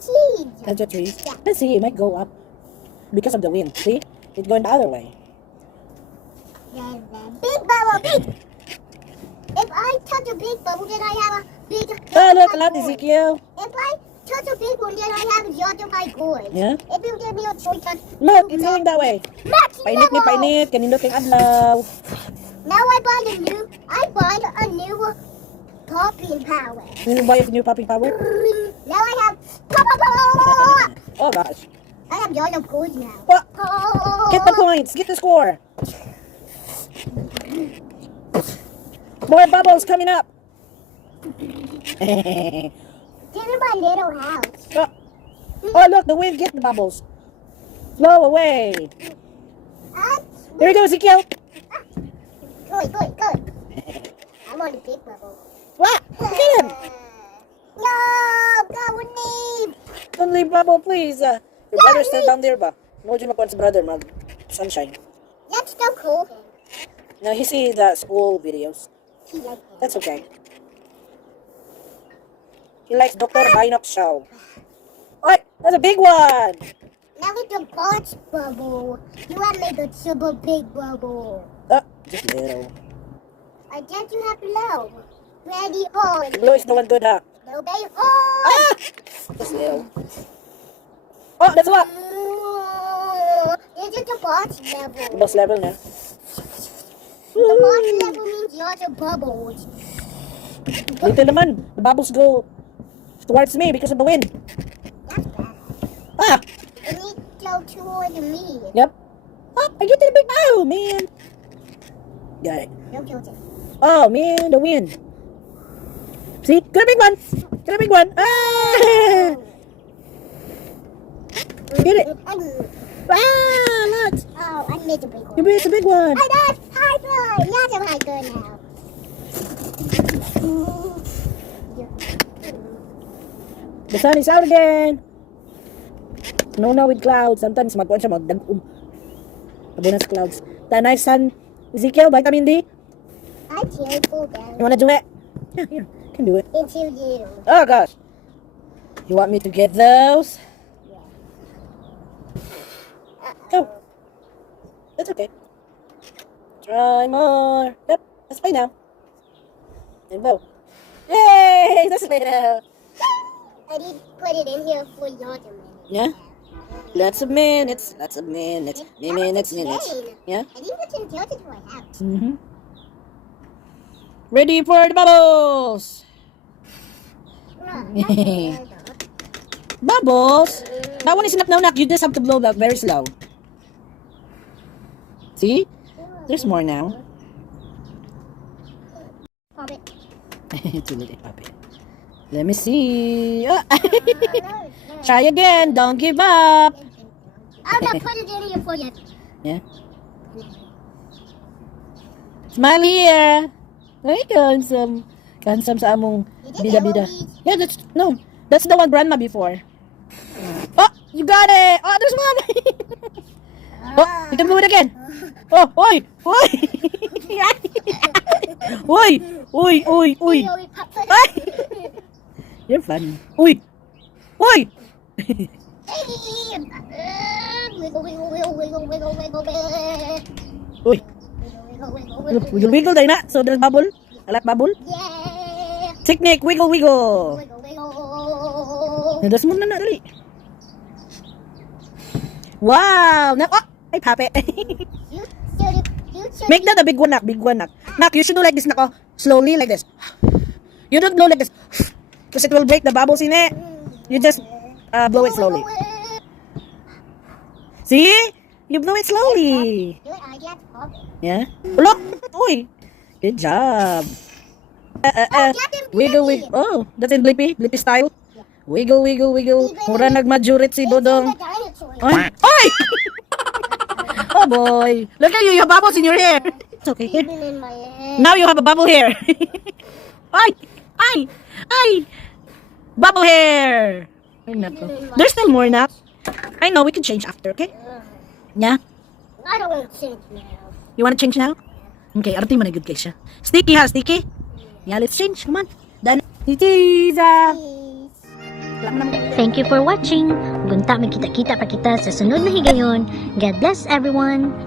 trees. Touch the trees. Yeah. Let's see, it might go up because of the wind. See? It's going the other way. There's a big bubble, big. If I touch a big bubble, then I have a big. Oh, look, a lot, Ezekiel. If I touch a big one, then I have the my gourd. Yeah? If you give me a choice, Look, it's going that way. Max Painit ni level. painit. Kanindot yung adlaw. Now I buy a new popping power. You buy a new popping power? Now I have pop. Oh, gosh. I have yellow gold now. Oh, get the points. Get the score. More bubbles coming up. This is my little house. Oh, look, the wind get the bubbles. Blow away. There you go, Ezekiel. Good. I'm on the big bubble. What? Get him. No, go leave. Don't leave bubble, please. Your brother's still down there ba? No, you mag brother, mag sunshine. Let's go cool. No, he see the school videos. He like it. That's okay. He likes Dr. Binox show. Oh, that's a big one. Now with the box bubble, you have made a super big bubble. Just little. I guess you have low. Ready, hold. Blue is the one good, huh? No, baby, hold. Just little. Oh, that's what? This is the box level. Boss level na. The box level means you're the bubbles. Dito naman, the bubbles go towards me because of the wind. That's bad. Ah! It needs to go toward me. Yep. Oh, I get to the big bow, man. Got it. Don't kill it. Oh, man, the wind. See? Got a big one. Got a big one. Ah! Get it. Ah, look. Oh, I made the big one. You made the big one. I got high five. That's a high good now. The sun is out again. No, now with clouds. Sometimes magkuhan siya magdag-um. Abunang sa clouds. The nice sun. Ezekiel, vitamin D. I cheerful down You wanna do it? Yeah, here. Can do it. into you. Oh, gosh. You want me to get those? Go. That's okay. Try more. Yep, that's fine now. And go. Yay! That's better. I did put it in here for your minute. Yeah? Lots of minutes. Minutes. Yeah? I didn't put it in the my house. Mm-hmm. Ready for the bubbles. Bubbles? That one is enough now, Nak. You just have to blow that very slow. See? There's more now. Pop it. Too late, pop it. Let me see. Oh. Try again. Don't give up. I'm not putting it in here for you. Yeah. Smile here. Ay, handsome. Handsome sa among bida-bida. Yeah, that's the one grandma before. Oh, you got it. Oh, there's one. Oh, you can do it again. Oh, oi. Oi. Ay. You're funny. Oi. Oi. Wiggle tayo na. So, there's bubble. Alat bubble. Yeah. Technique. Wiggle. Wiggle. Nadas mo na dali. Wow. Oh, ay, pape. Make that a big one, Nak. Nak, you should do like this, Nak. Oh. Slowly, like this. You don't blow like this. Because it will break the bubbles in it. You just blow it slowly. See? You blow it slowly. Yeah? Look! Uy! Good job. Wiggle. Oh, that's in Blippi style. Wiggle. Mura nag-majurit si Dodong. Ay! Oh boy. Look at you have bubbles in your hair. It's okay. Here. Now you have a bubble hair. Ay! Bubble hair! Ay, nako. There's still more, Nak. I know, we can change after, okay? Yeah? I don't want to change now. You want to change now? Okay, arte mo na good siya. Sticky ha, sticky? Yeah, let's change. Come on. Done. Titiza! Please. Thank you for watching. Gunta, magkita-kita pa kita sa sunod na higayon. God bless everyone.